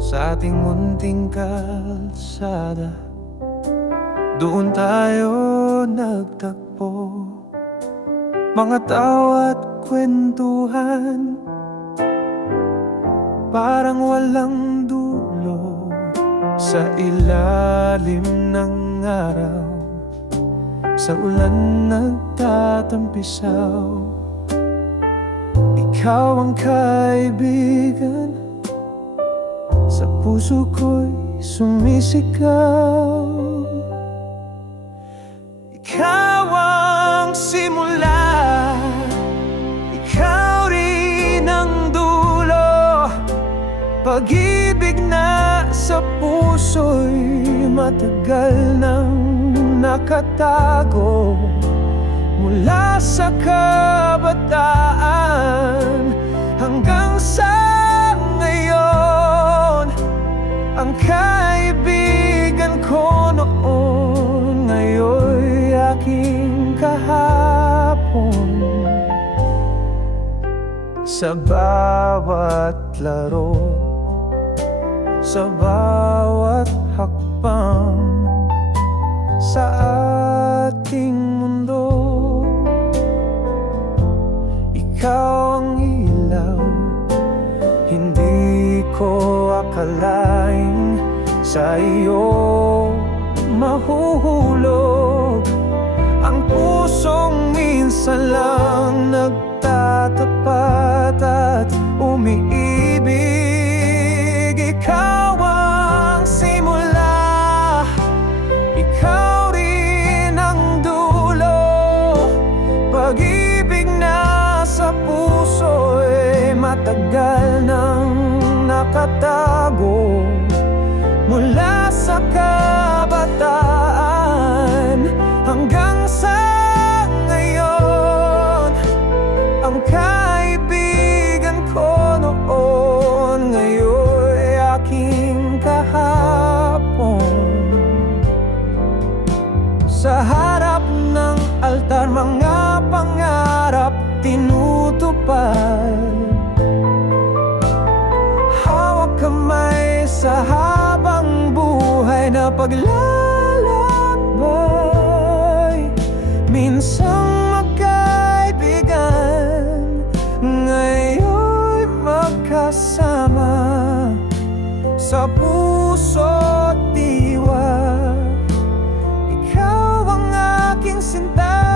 sa ating munting kalsada. Doon tayo nagtagpo, mga tawa at kwentuhan, parang walang dulo. Sa ilalim ng araw, sa ulan nagtatampisaw, ikaw ang kaibigan, sa puso ko'y sumisigaw. Ikaw ang simula, ikaw rin ang dulo. Pag-ibig na sa puso'y matagal nang nakatago. Mula sa kabataan hanggang sa ngayon, ang kaibigan ko noon, ngayon'y aking kahapon. Sa bawat laro, sa bawat hakbang sa ating mundo, ikaw ang ilaw. Hindi ko akalaing sa iyo mahuhulog ang pusong minsan lang nagtatapat at umiibig. Ikaw ang simula, ikaw rin ang dulo. Pag-ibig na sa puso'y matagal nang nakatago. Mula sa kabataan hanggang sa ngayon, ang kaibigan ko noon, ngayon'y aking kahapon. Sa harap ng altar, mga pangarap tinutupad. Hawak kamay sa habang buhay na paglalakbay. Minsang magkaibigan, ngayon'y magkasama sa puso't diwa. Ikaw ang aking sinta,